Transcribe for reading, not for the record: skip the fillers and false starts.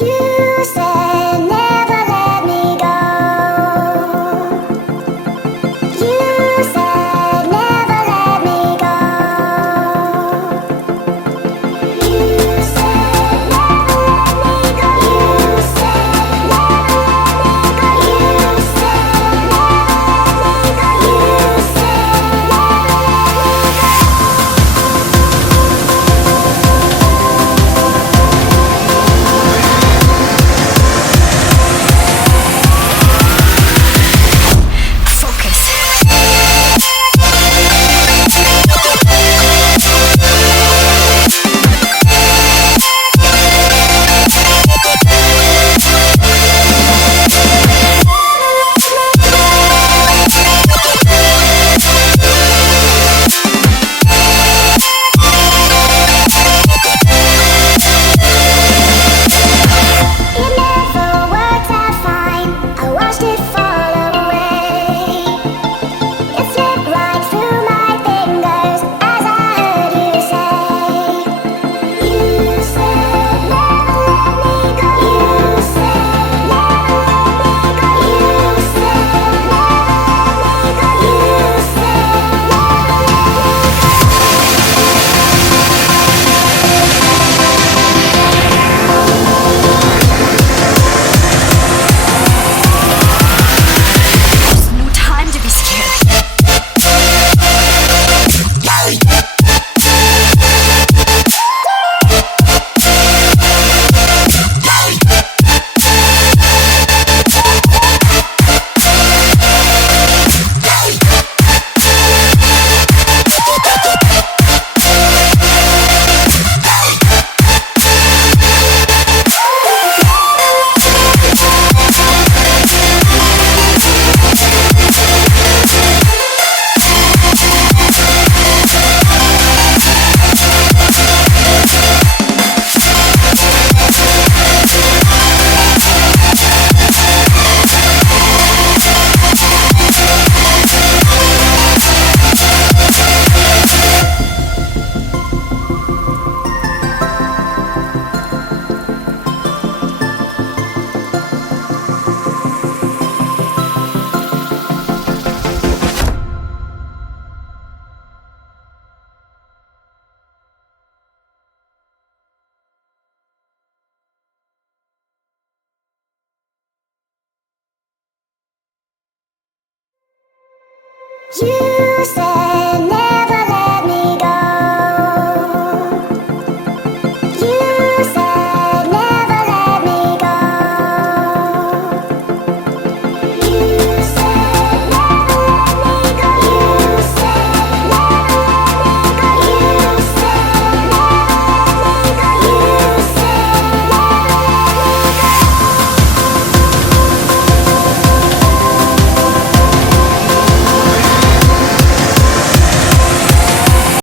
You said never let me go. You said never let me go. You said never let me go. You said never let me go. You said never let me go. You said never You said